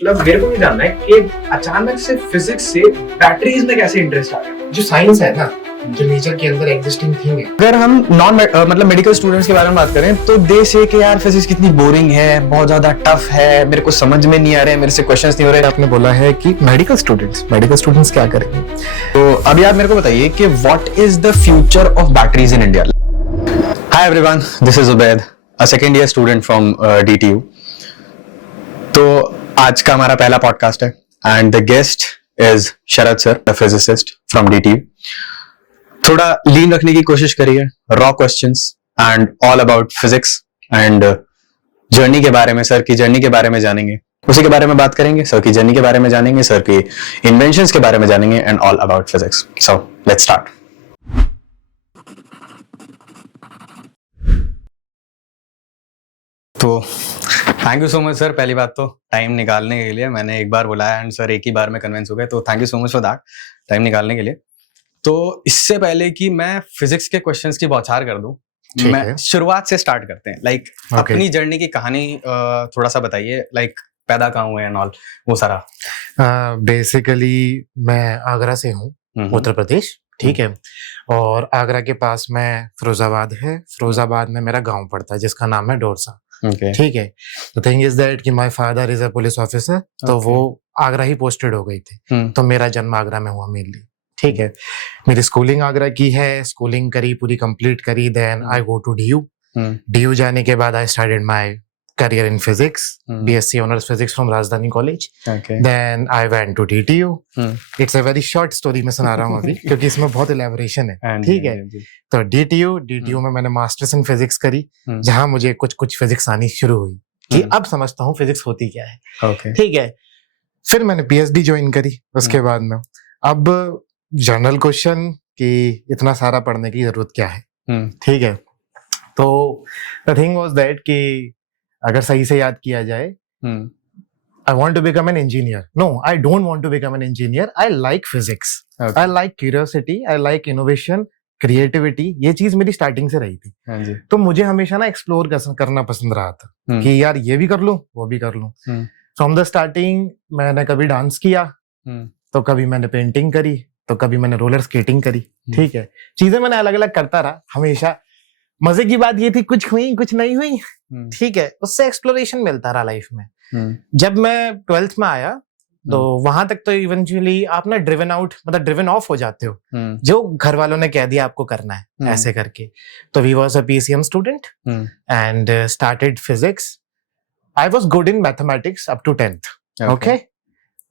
मतलब मेरे को भी जानना है कि अचानक से फिजिक्स से बैटरीज में कैसे इंटरेस्ट आ गया। जो साइंस है ना, जो नेचर के अंदर एग्जिस्टिंग थिंग है। अगर हम मतलब मेडिकल स्टूडेंट्स के बारे में बात करें तो दे से कि यार फिजिक्स कितनी बोरिंग है, बहुत ज्यादा टफ है, मेरे को समझ में नहीं आ रहा है, मेरे से क्वेश्चंस नहीं हो रहे। आपने बोला है कि मेडिकल स्टूडेंट्स क्या करेंगे, तो अभी आप मेरे को बताइए कि what is the future of batteries in India. Hi everyone, this is Ubaid, a second year student from DTU। तो आज का हमारा पहला पॉडकास्ट है and the guest is Sharad sir, the physicist from DTU। थोड़ा लीन रखने की कोशिश करिए, raw questions and all about physics and journey के बारे में, सर की जर्नी के बारे में जानेंगे, उसी के बारे में बात करेंगे, सर की जर्नी के बारे में जानेंगे, सर की इन्वेंशंस के बारे में जानेंगे and all about physics. So let's start. तो thank you so much sir, पहली बात तो टाइम निकालने के लिए। मैंने एक बार बुलाया एंड सर एक ही बार में कन्विंस हो गए, तो thank you so much for that, time निकालने के लिए। तो इससे पहले कि मैं फिजिक्स के क्वेश्चंस की बौछार कर दूं, मैं शुरुआत से स्टार्ट करते हैं। लाइक अपनी जर्नी की कहानी थोड़ा सा बताइए, लाइक पैदा कहाँ हुए एंड ऑल वो सारा। बेसिकली मैं आगरा से हूँ, उत्तर प्रदेश, ठीक है। और आगरा के पास में फिरोजाबाद है, फिरोजाबाद में मेरा गांव पड़ता है जिसका नाम है डोरसा, ठीक है। द थिंग इज दैट कि my father is a police officer, तो वो आगरा ही पोस्टेड हो गई थी, तो मेरा जन्म आगरा में हुआ मेनली, ठीक है। मेरी स्कूलिंग आगरा की है, स्कूलिंग करी, पूरी कंप्लीट करी, then I go to DU जाने के बाद I started my career in physics, BSc honours physics from Rajdhani college. Then I went to DTU। It's a very short story मैं सुना रहा हूँ अभी क्योंकि इसमें बहुत इलेबोरेशन है, ठीक है। तो DTU में मैंने मास्टर्स इन फिजिक्स करी, जहां मुझे कुछ फिजिक्स आनी शुरू हुई कि अब समझता हूँ फिजिक्स होती क्या है, ठीक है। फिर मैंने PhD ज्वाइन करी उसके बाद में। अब जनरल क्वेश्चन कि इतना सारा पढ़ने की जरूरत क्या है, ठीक है। तो द थिंग वाज दैट कि अगर सही से याद किया जाए, I want to become an engineer. No, I don't want to become an engineer. I like physics, I like curiosity, I like innovation, creativity. ये चीज मेरी स्टार्टिंग से रही थी। तो मुझे हमेशा ना एक्सप्लोर करना पसंद रहा था कि यार ये भी कर लूं, वो भी कर लूं। फ्रॉम द स्टार्टिंग मैंने कभी डांस किया, तो कभी मैंने पेंटिंग करी, तो कभी मैंने रोलर स्केटिंग करी, ठीक है। चीजें मैंने अलग अलग करता रहा हमेशा। मजे की बात ये थी कुछ हुई कुछ नहीं हुई, ठीक है। उससे एक्सप्लोरेशन मिलता रहा लाइफ में। जब मैं 12th में आया तो वहां तक तो इवेंचुअली आप ना ड्रिवन आउट, मतलब ड्रिवन ऑफ हो जाते हो, जो घर वालों ने कह दिया आपको करना है, ऐसे करके। तो we was a PCM student and started physics. I was good in mathematics up to 10th, okay.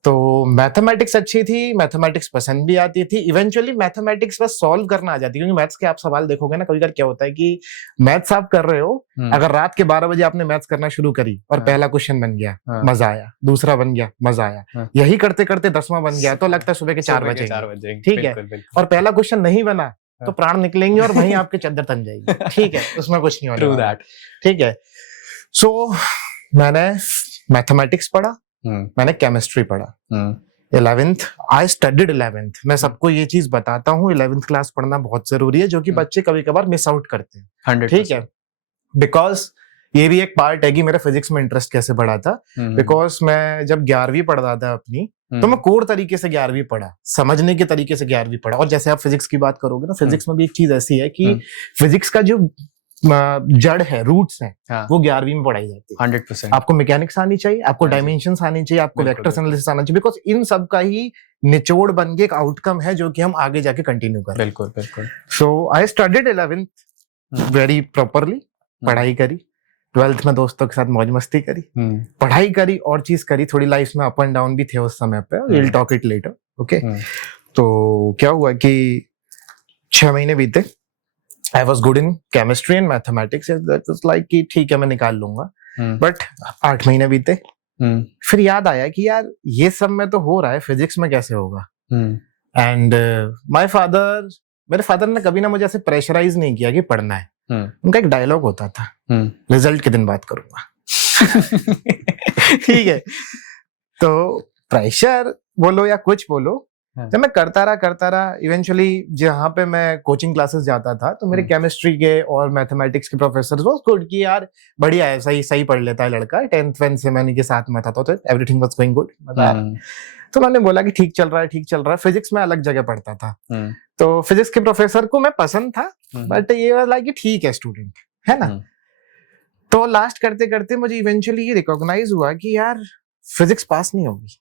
तो मैथमेटिक्स अच्छी थी, मैथमेटिक्स पसंद भी आती थी। इवेंचुअली मैथमेटिक्स बस सॉल्व करना आ जाती है, क्योंकि मैथ्स के आप सवाल देखोगे ना, कभी कभी क्या होता है कि मैथ्स आप कर रहे हो, अगर रात के 12 बजे आपने मैथ्स करना शुरू करी और पहला क्वेश्चन बन गया, मजा आया, दूसरा बन गया, मजा आया, यही करते करते 10वां बन गया, तो लगता है सुबह के 4 बजे, ठीक है। और पहला क्वेश्चन नहीं बना तो प्राण निकलेंगे और वहीं आपके चद्दर तन जाएगी, ठीक है। उसमें कुछ नहीं होने, ठीक है। सो मैंने मैथमेटिक्स पढ़ा, मैंने केमिस्ट्री पढ़ा। 11th आई स्टडीड 11th। मैं सबको ये चीज बताता हूँ, 11th क्लास पढ़ना बहुत जरूरी है, जो कि बच्चे कभी कभार मिस आउट करते हैं, ठीक है। बिकॉज ये भी एक पार्ट है कि मेरा फिजिक्स में इंटरेस्ट कैसे बढ़ा था। बिकॉज मैं जब 11वीं पढ़ रहा था अपनी, तो मैं कोर तरीके से 11वीं पढ़ा, समझने के तरीके से 11वीं पढ़ा। और जैसे आप फिजिक्स की बात करोगे ना, फिजिक्स में भी एक चीज ऐसी है कि फिजिक्स का जो जड़ है, रूट्स हैं, वो 11वीं में पढ़ाई जाती है। 100% आपको मैकेनिक्स आनी चाहिए, आपको डायमेंशंस आनी चाहिए, आपको वेक्टर्स एनालिसिस आना चाहिए, बिकॉज इन सब का ही निचोड़ बन के एक आउटकम है जो कि हम आगे जाके कंटिन्यू करें। बिल्कुल बिल्कुल। So I studied 11th very properly, पढ़ाई करी। 12th में दोस्तों के साथ मौज मस्ती करी, पढ़ाई करी, और चीज करी। थोड़ी लाइफ में अप एंड डाउन भी थे उस समय पे, will talk it later, okay. तो क्या हुआ कि 6 महीने बीते, I was good in chemistry and mathematics. That was like कि ठीक है मैं निकाल लूंगा, बट 8 महीने बीते। फिर याद आया कि यार ये सब में तो हो रहा है, फिजिक्स में कैसे होगा। एंड मेरे फादर ने कभी ना मुझे ऐसे प्रेशराइज नहीं किया कि पढ़ना है। उनका एक डायलॉग होता था, रिजल्ट के दिन बात करूंगा, ठीक है। तो प्रेशर बोलो या कुछ बोलो, जब मैं करता रहा इवेंचुअली जहाँ पे मैं कोचिंग क्लासेस जाता था तो मेरे केमिस्ट्री के और मैथमेटिक्स के प्रोफेसर वाज गुड कि यार बढ़िया है, सही पढ़ लेता है लड़का, 10th 12th से मैंने के साथ में था तो एवरीथिंग वाज गोइंग गुड। तो मैंने बोला कि ठीक चल रहा है। फिजिक्स में अलग जगह पढ़ता था, तो फिजिक्स के प्रोफेसर को मैं पसंद था, बट ये वाज लाइक कि ठीक है स्टूडेंट है ना। तो लास्ट करते करते मुझे इवेंचुअली ये रिकॉग्नाइज हुआ कि यार फिजिक्स पास नहीं होगी,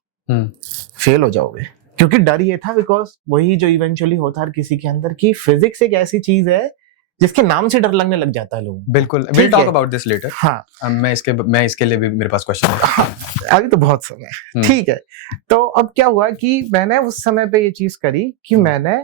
फेल हो जाओगे। क्योंकि डर ये था, बिकॉज वही जो इवेंचुअली होता है हर किसी के अंदर कि फिजिक्स एक ऐसी चीज है जिसके नाम से डर लगने लग जाता है लोगों को। बिल्कुल, we'll talk about this later। हाँ, मैं इसके लिए भी मेरे पास क्वेश्चन है। हाँ, अभी तो बहुत समय है, ठीक है। तो अब क्या हुआ कि मैंने उस समय पे ये चीज करी कि मैंने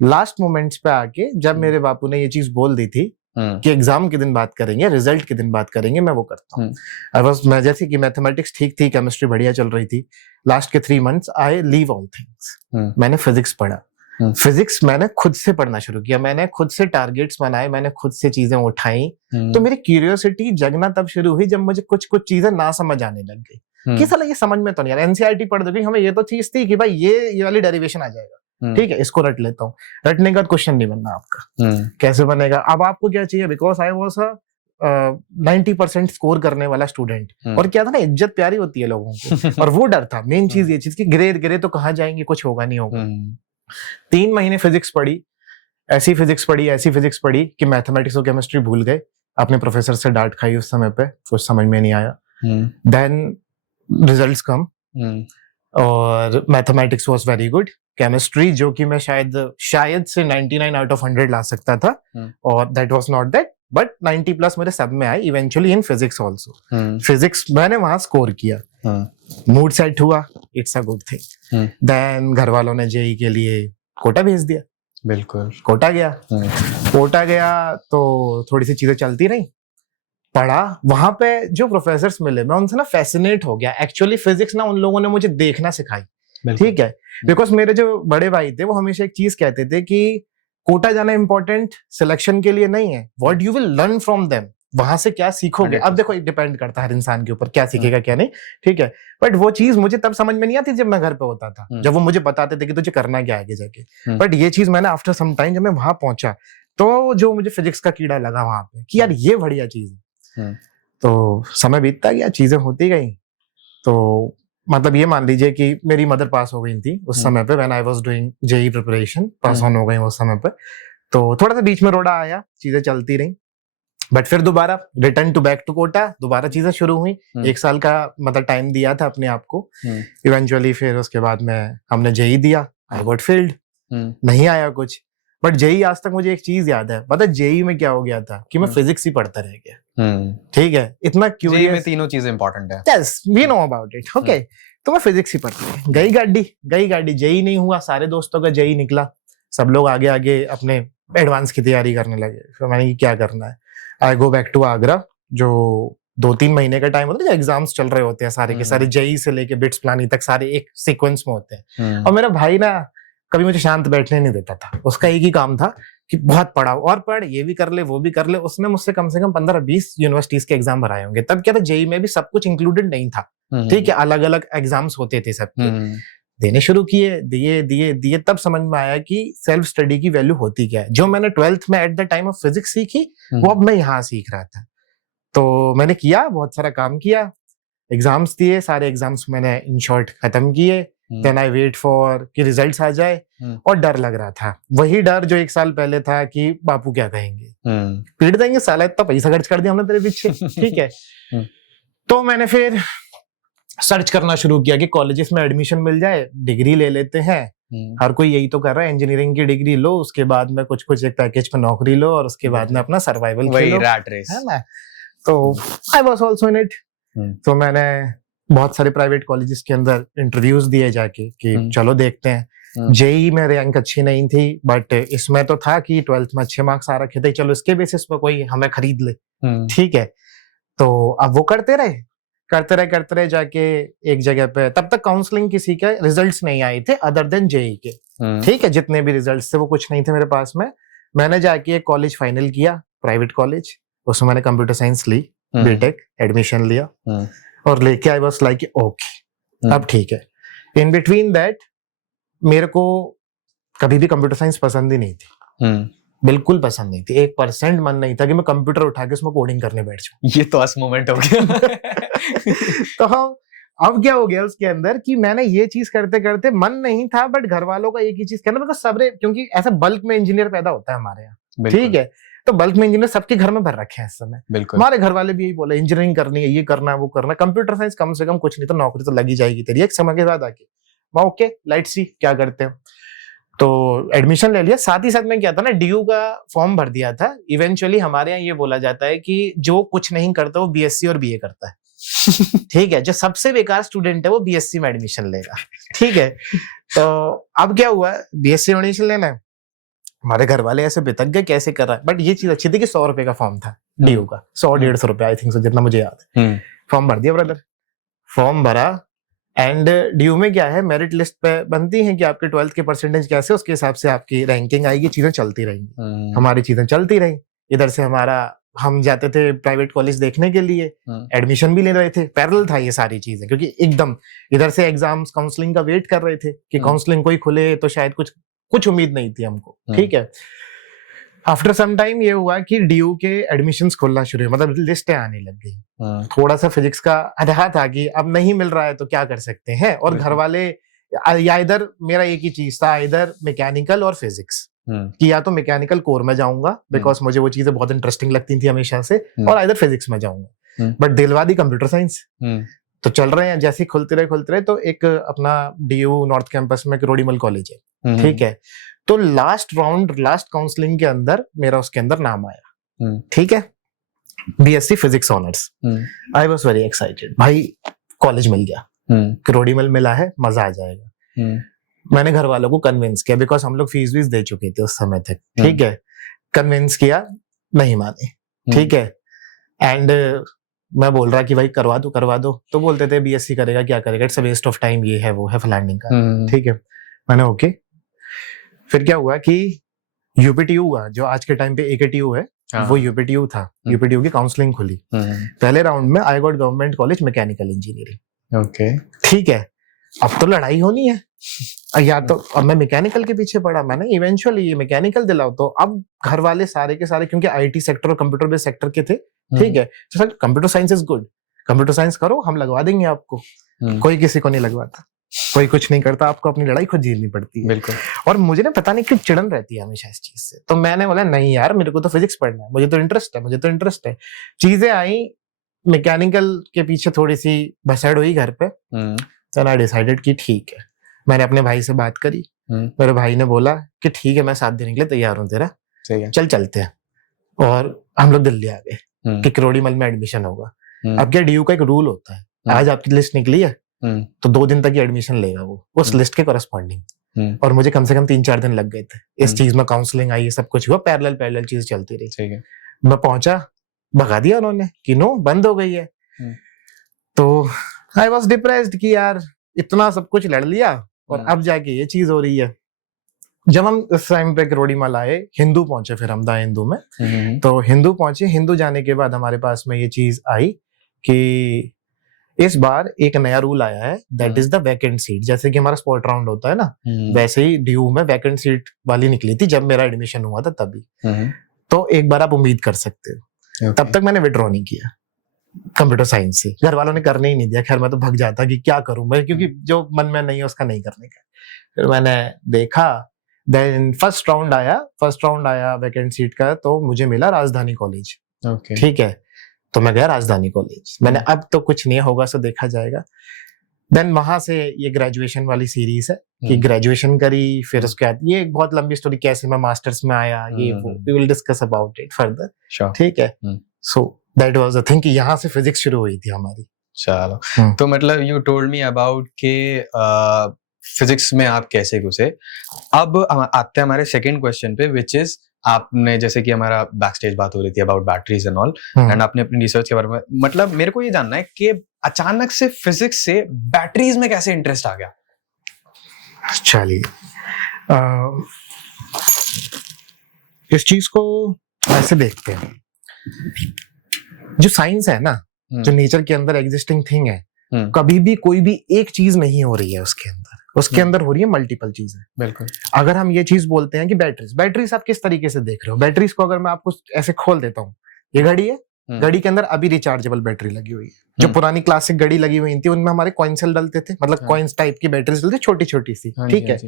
लास्ट मोमेंट्स पे आके, जब मेरे बापू ने ये चीज बोल दी थी कि एग्जाम के दिन बात करेंगे, रिजल्ट के दिन बात करेंगे, मैं वो करता हूँ। मैं जैसे कि मैथमेटिक्स ठीक थी, केमिस्ट्री बढ़िया चल रही थी, लास्ट के 3 months I leave all things. मैंने फिजिक्स पढ़ा, फिजिक्स मैंने खुद से पढ़ना शुरू किया, मैंने खुद से टारगेट्स बनाए, मैंने खुद से चीजें उठाई। तो मेरी क्यूरियोसिटी जगना तब शुरू हुई जब मुझे कुछ चीजें ना समझ आने लग गई कि साला ये समझ में तो नहीं आ रहा। एनसीईआरटी पढ़ दी, हमें ये तो चीज थी कि भाई ये वाली डेरिवेशन आ जाएगा, ठीक है, इसको रट लेता हूँ। रटने का क्वेश्चन नहीं बनना आपका, कैसे बनेगा। अब आपको क्या चाहिए, because I was a 90% score करने वाला स्टूडेंट, और क्या था ना, इज्जत प्यारी होती है लोगों को, और वो डर था मेन चीज, ये चीज की गिरे तो कहाँ जाएंगे, कुछ होगा नहीं होगा। 3 महीने फिजिक्स पढ़ी, ऐसी फिजिक्स पढ़ी कि मैथमेटिक्स और केमिस्ट्री भूल गए। अपने प्रोफेसर से डांट खाई उस समय पे, कुछ समझ में नहीं आया। देन रिजल्ट्स कम, और mathematics was very good. Chemistry जो कि मैं शायद से 99 आउट ऑफ 100 ला सकता था, और that was not that, but 90 plus मेरे सब में I eventually in physics also. Physics मैंने वहां स्कोर किया, मूड सेट हुआ, it's a good thing. Then घर वालों ने जेई के लिए कोटा भेज दिया। बिल्कुल, कोटा गया तो थोड़ी सी चीजें चलती रही, पढ़ा। वहां पे जो प्रोफेसर्स मिले, मैं उनसे ना फैसिनेट हो गया। एक्चुअली फिजिक्स ना उन लोगों ने मुझे देखना सिखाई, ठीक है, बिकॉज मेरे जो बड़े भाई थे वो हमेशा एक चीज कहते थे कि कोटा जाना इंपॉर्टेंट सिलेक्शन के लिए नहीं है, what you will learn from them, वहां से क्या सीखोगे। अब देखो, डिपेंड करता है हर इंसान के ऊपर, क्या सीखेगा क्या नहीं, ठीक है। बट वो चीज मुझे तब समझ में नहीं आती जब मैं घर पे होता था, जब वो मुझे बताते थे कि तुझे करना क्या आगे जाके। बट ये चीज मैंने आफ्टर सम टाइम, जब मैं वहां पहुंचा, तो जो मुझे फिजिक्स का कीड़ा लगा वहां पे कि यार ये बढ़िया चीज है। तो समय बीतता गया, चीजें होती गई। तो मतलब ये मान लीजिए कि मेरी मदर पास हो गई थी उस समय पे, when I was doing JEE preparation, pass on हो गई उस समय पे। तो थोड़ा सा बीच में रोड़ा आया, चीजें चलती रही, बट फिर दोबारा return to back to Kota, दोबारा चीजें शुरू हुई। 1 साल का मतलब टाइम दिया था अपने आप को। इवेंचुअली फिर उसके बाद में हमने जेई दिया, आई गॉट फेल्ड, नहीं आया कुछ। बट जेई आज तक मुझे एक चीज याद है, पता जेई में क्या हो गया था कि मैं फिजिक्स ही पढ़ता रह गया, ठीक है, इतना क्यूरियस। में तीनों चीजें इंपॉर्टेंट है, yes we know about it, okay. तो मैं फिजिक्स ही पढ़ती गई गाड़ी, जेई नहीं हुआ, सारे दोस्तों का जेई निकला, सब लोग आगे अपने एडवांस की तैयारी करने लगे। फिर मैंने क्या करना है, आई गो बैक टू आगरा। जो 2-3 महीने का टाइम होता है, एग्जाम्स चल रहे होते हैं सारे के सारे, जेई से लेके बिट्स प्लानिंग तक सारे एक सीक्वेंस में होते हैं। और मेरा भाई ना कभी मुझे शांत बैठने नहीं देता था, उसका एक ही काम था कि बहुत पढ़ाओ और पढ़, ये भी कर ले वो भी कर ले। उसने मुझसे कम से कम 15-20 यूनिवर्सिटीज के एग्जाम भराए होंगे। तब क्या था, जेई में भी सब कुछ इंक्लूडेड नहीं था, ठीक है, अलग अलग एग्जाम्स होते थे सबके। देने शुरू किए, दिए, तब समझ में आया कि सेल्फ स्टडी की वैल्यू होती क्या है। जो मैंने 12th में at the time of physics सीखी, वो अब मैं यहाँ सीख रहा था। तो मैंने किया, बहुत सारा काम किया, एग्जाम्स दिए, सारे एग्जाम्स मैंने इन शॉर्ट खत्म किए। देन आई वेट फॉर कि रिजल्ट्स आ जाए, और डर लग रहा था, वही डर जो 1 साल पहले था कि बापू क्या कहेंगे, पीट देंगे, साला इतना पैसा खर्च कर दिया हमने तेरे पीछे, ठीक है। तो मैंने फिर सर्च करना शुरू किया कि कॉलेजेस में एडमिशन मिल जाए, डिग्री ले लेते हैं। हर कोई यही तो कर रहा है, इंजीनियरिंग की डिग्री लो, उसके बाद में कुछ एक पैकेज पे नौकरी लो, और उसके बाद में अपना सर्वाइवल खेलो, रैट रेस है ना। तो I was also in it. तो मैंने बहुत सारे प्राइवेट कॉलेजेस के अंदर इंटरव्यूज दिए जाके कि चलो देखते हैं। जेई में रैंक अच्छी नहीं थी, बट इसमें तो था कि 12th में अच्छे मार्क्स आ रखे थे, चलो इसके बेसिस पर कोई हमें खरीद ले, ठीक है। तो अब वो करते रहे जाके एक जगह पे। तब तक काउंसलिंग किसी के रिजल्ट्स नहीं आए थे अदर देन जेई के, ठीक है, जितने भी रिजल्ट्स थे वो कुछ नहीं थे मेरे पास में। मैंने जाके एक कॉलेज फाइनल किया, प्राइवेट कॉलेज, उसमें मैंने कंप्यूटर साइंस ली, बीटेक एडमिशन लिया, और लेके आई वाज लाइक ओके अब ठीक है। इन बिटवीन दैट मेरे को कभी भी कंप्यूटर साइंस पसंद ही नहीं थी, बिल्कुल पसंद नहीं थी, 1% मन नहीं था कि मैं कंप्यूटर उठा के उसमें कोडिंग करने बैठ जाऊं। ये तो अस मोमेंट हो गया। तो अब क्या हो गया उसके अंदर कि मैंने ये चीज करते करते मन नहीं था, बट घर वालों का एक ही चीज कहना, मेरे को सब्र, क्योंकि ऐसा बल्क में इंजीनियर पैदा होता है हमारे यहाँ, ठीक है, तो बल्क में इंजीनियर सबके घर में भर रखे हैं इस समय। बिल्कुल। हमारे घर वाले भी यही बोले इंजीनियरिंग करनी है, ये करना है, वो करना है, कंप्यूटर साइंस कम से कम कुछ नहीं तो नौकरी तो लगी जाएगी तेरी एक समय के बाद आके। मैं ओके लाइट सी क्या करते हो, तो एडमिशन ले लिया। साथ ही साथ में क्या था ना, डीयू का फॉर्म भर दिया था। इवेंचुअली हमारे यहाँ ये बोला जाता है कि जो कुछ नहीं करता वो बीएससी और बीए करता है, ठीक है, जो सबसे बेकार स्टूडेंट है वो बीएससी में एडमिशन लेगा, ठीक है। तो अब क्या हुआ, बीएससी में एडमिशन लेना है, हमारे घर वाले ऐसे बेतक गए कैसे कर रहा है, बट ये चीज अच्छी थी कि 100 रुपए का फॉर्म था डीयू का, 100-150 रुपए आई थिंक, जितना मुझे याद है। फॉर्म भर दिया ब्रदर, फॉर्म भरा, एंड डीयू में क्या है, मेरिट लिस्ट पे बनती है कि आपके 12th के परसेंटेज कैसे, उसके हिसाब से आपकी रैंकिंग आएगी, चीजें चलती रहेंगी। हमारी चीजें चलती रही, इधर से हम जाते थे प्राइवेट कॉलेज देखने के लिए, एडमिशन भी ले रहे थे, पैरेलल था ये सारी चीजें, क्योंकि एकदम इधर से एग्जाम्स काउंसलिंग का वेट कर रहे थे कि काउंसलिंग कोई खुले तो शायद कुछ उम्मीद नहीं थी हमको, ठीक है। आफ्टर सम टाइम ये हुआ कि डीयू के एडमिशंस खुलना शुरू हुए, मतलब लिस्टें आने लग गई। थोड़ा सा फिजिक्स का अधा था कि अब नहीं मिल रहा है तो क्या कर सकते हैं, और घर वाले या इधर मेरा एक ही चीज था, इधर मैकेनिकल और फिजिक्स, कि या तो मैकेनिकल कोर में जाऊंगा बिकॉज मुझे वो चीजें बहुत इंटरेस्टिंग लगती थी हमेशा से, और इधर फिजिक्स में जाऊंगा, बट दिलवा दी कंप्यूटर साइंस। तो चल रहे हैं, जैसे खुलते रहे तो एक अपना डीयू नॉर्थ कैंपस में रोडीमल कॉलेज है, ठीक है, तो लास्ट काउंसलिंग के अंदर मेरा उसके अंदर नाम आया, ठीक है, BSc physics honours. I was very excited, भाई कॉलेज मिल गया, रोडीमल मिला है, मजा आ जाएगा। मैंने घर वालों को कन्विंस किया, बिकॉज हम लोग फीस दे चुके थे उस समय तक, ठीक है, कन्विंस किया, नहीं माने, ठीक है, एंड मैं बोल रहा कि भाई करवा दो, तो बोलते थे बीएससी करेगा क्या करेगा, it's a waste of time, ये है वो है फलानी का, ठीक है। मैंने ओके, फिर क्या हुआ कि यूपीटीयू हुआ, जो आज के टाइम पे एकेटीयू है, वो यूपीटीयू था, यूपीटीयू की काउंसलिंग खुली, पहले राउंड में I got government college mechanical engineering, okay, ठीक है। अब तो लड़ाई होनी है, या तो अब मैं मैकेनिकल के पीछे पड़ा, मैंने इवेंचुअली ये मैकेनिकल दिलाओ, तो अब घर वाले सारे के सारे, क्योंकि आईटी सेक्टर और कंप्यूटर बेस्ड सेक्टर के थे, ठीक है, तो sir computer science is good, computer science करो, हम लगवा देंगे आपको। कोई किसी को नहीं लगवाता, कोई कुछ नहीं करता, आपको अपनी लड़ाई खुद झेलनी पड़ती है, बिल्कुल। और मुझे ना पता नहीं क्यों चिड़न रहती है हमेशा इस चीज से, तो मैंने बोला नहीं यार, मेरे को तो फिजिक्स पढ़ना है, मुझे तो इंटरेस्ट है। चीजें आई मैकेनिकल के पीछे, थोड़ी सी भसड़ हुई घर पे, तो आई डिसाइडेड कि ठीक है, मैंने अपने भाई से बात करी, मेरे भाई ने बोला कि ठीक है, मैं साथ देने के लिए तैयार हूँ तेरा, चल चलते हैं, और हम लोग दिल्ली आ गए कि रोडीमल में एडमिशन होगा। अब क्या डीयू का एक रूल होता है, आज आपकी लिस्ट निकली है तो 2 दिन तक ही एडमिशन लेगा वो उस लिस्ट के कॉरेस्पॉन्डिंग, और मुझे कम से कम 3-4 दिन लग गए थे इस चीज में, काउंसलिंग आई, सब कुछ हुआ, पैरेलल चीज चलती रही। मैं पहुंचा, भगा दिया उन्होंने कि नो, बंद हो गई है। तो आई वॉज डिप्रेस्ड कि यार इतना सब कुछ लड़ लिया और अब जाके ये चीज हो रही है। जब हम इस टाइम पे रोडीमल आए, हिंदू पहुंचे, फिर हम दा हिंदू में, तो हिंदू पहुंचे, हिंदू जाने के बाद हमारे पास में ये चीज आई कि इस बार एक नया रूल आया है, that is the vacant seat. जैसे कि हमारा स्पॉट राउंड होता है ना, वैसे ही डीयू में वैकेंट सीट वाली निकली थी जब मेरा एडमिशन हुआ था तभी, तो एक बार आप उम्मीद कर सकते हो। तब तक मैंने विड्रॉ नहीं किया कंप्यूटर साइंस से, घर वालों ने करने ही नहीं दिया। खैर मैं तो भग जाता कि क्या करूं मैं, क्योंकि जो मन में नहीं है उसका नहीं करने का। फिर मैंने देखा, देन फर्स्ट राउंड आया वैकेंट सीट का, तो मुझे मिला राजधानी कॉलेज, ठीक है, तो मैं गया राजधानी कॉलेज। मैंने अब तो कुछ नहीं होगा सो देखा जाएगा। देन वहां से ये ग्रेजुएशन वाली सीरीज है कि ग्रेजुएशन करी, फिर उसके बाद ये एक बहुत लंबी स्टोरी, कैसे मैं मास्टर्स में आया, ये वो we will discuss about it further, ठीक है। So that was the thing कि यहाँ से फिजिक्स शुरू हुई थी हमारी। चलो, तो मतलब यू टोल्ड मी अबाउट के फिजिक्स में आप कैसे घुसे। अब आते हैं हमारे सेकंड क्वेश्चन पे, विच इज आपने, जैसे कि हमारा बैकस्टेज बात हो रही थी about batteries and all, and आपने अपनी रिसर्च के बारे में, मतलब मेरे को ये जानना है कि अचानक से फिजिक्स से बैटरीज में कैसे इंटरेस्ट आ गया। चलिए, इस चीज को ऐसे देखते हैं, जो साइंस है ना, जो नेचर के अंदर एग्जिस्टिंग थिंग है, कभी भी कोई भी एक चीज नहीं हो रही है उसके अंदर, उसके अंदर हो रही है मल्टीपल चीजें। बिल्कुल। अगर हम ये चीज बोलते हैं कि बैटरीज आप किस तरीके से देख रहे हो, बैटरीज को अगर मैं आपको ऐसे खोल देता हूँ, ये घड़ी है, घड़ी के अंदर अभी रिचार्जेबल बैटरी लगी हुई है। जो पुरानी क्लासिक घड़ी लगी हुई थी उनमें हमारे कॉइन सेल डलते थे, मतलब कॉइन्स टाइप की बैटरीज डलती, छोटी छोटी सी, ठीक है।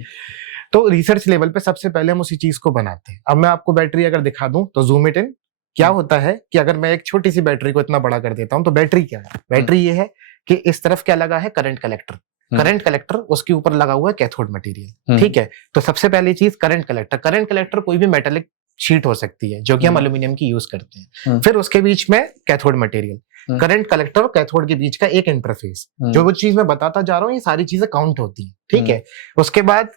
तो रिसर्च लेवल पे सबसे पहले हम उसी चीज को बनाते हैं। अब मैं आपको बैटरी अगर दिखा दूं तो जूम इट इन, क्या होता है कि अगर मैं एक छोटी सी बैटरी को इतना बड़ा कर देता हूं तो बैटरी क्या है, बैटरी ये है कि इस तरफ क्या लगा है, करंट कलेक्टर, करंट कलेक्टर, उसके ऊपर लगा हुआ है कैथोड मटेरियल, ठीक है। तो सबसे पहली चीज करंट कलेक्टर कोई भी मेटेलिक शीट हो सकती है जो कि हम एल्यूमिनियम की यूज करते हैं। फिर उसके बीच में कैथोड मटेरियल, करंट कलेक्टर और कैथोड के बीच का एक इंटरफेस, जो वो चीज मैं बताता जा रहा हूँ ये सारी चीजें काउंट होती है, ठीक है। उसके बाद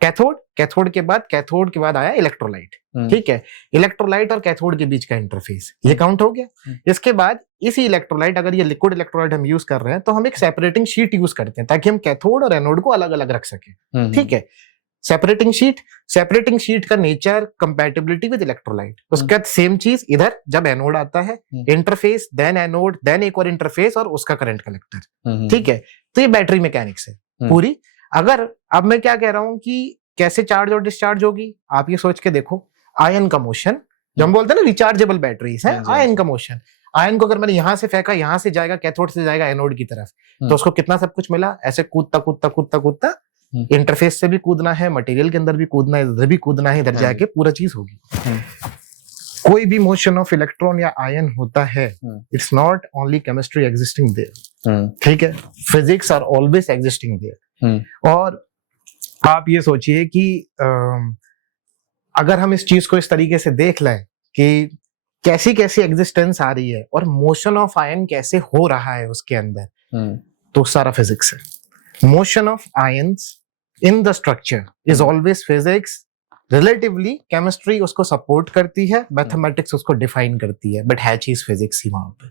कैथोड के बाद आया इलेक्ट्रोलाइट, ठीक है। इलेक्ट्रोलाइट और कैथोड के बीच का इंटरफेस ये काउंट हो गया। इसके बाद इसी इलेक्ट्रोलाइट, अगर ये लिक्विड इलेक्ट्रोलाइट हम यूज कर रहे हैं तो हम एक सेपरेटिंग शीट यूज करते हैं ताकि हम कैथोड और एनोड को अलग अलग रख सके, ठीक है। सेपरेटिंग शीट का नेचर कंपैटिबिलिटी विद इलेक्ट्रोलाइट। उसके बाद सेम चीज इधर, जब एनोड आता है इंटरफेस, देन एनोड, देन एक और इंटरफेस और उसका करंट कलेक्टर, ठीक है। तो ये बैटरी मैकेनिक्स है पूरी। अगर अब मैं क्या कह रहा हूं कि कैसे चार्ज और डिस्चार्ज होगी, आप ये सोच के देखो, आयन का मोशन, जो हम बोलते हैं ना रिचार्जेबल बैटरीज है, आयन का मोशन। आयन को अगर मैंने यहां से फेंका, यहां से जाएगा कैथोड से जाएगा एनोड की तरफ, तो उसको कितना सब कुछ मिला, ऐसे कूदता इंटरफेस से भी कूदना है, मटेरियल के अंदर भी कूदना है, इधर भी कूदना है, इधर जाके पूरा चीज होगी। कोई भी मोशन ऑफ इलेक्ट्रॉन या आयन होता है, it's not only chemistry existing there, ठीक है, physics are always existing there. और आप ये सोचिए कि अगर हम इस चीज को इस तरीके से देख लें कि कैसी कैसी एग्जिस्टेंस आ रही है और मोशन ऑफ आयन कैसे हो रहा है उसके अंदर, तो सारा फिजिक्स है। Motion of ions in the structure is always physics. Relatively chemistry उसको सपोर्ट करती है, मैथमेटिक्स उसको डिफाइन करती है, बट है चीज फिजिक्स ही वहां पे,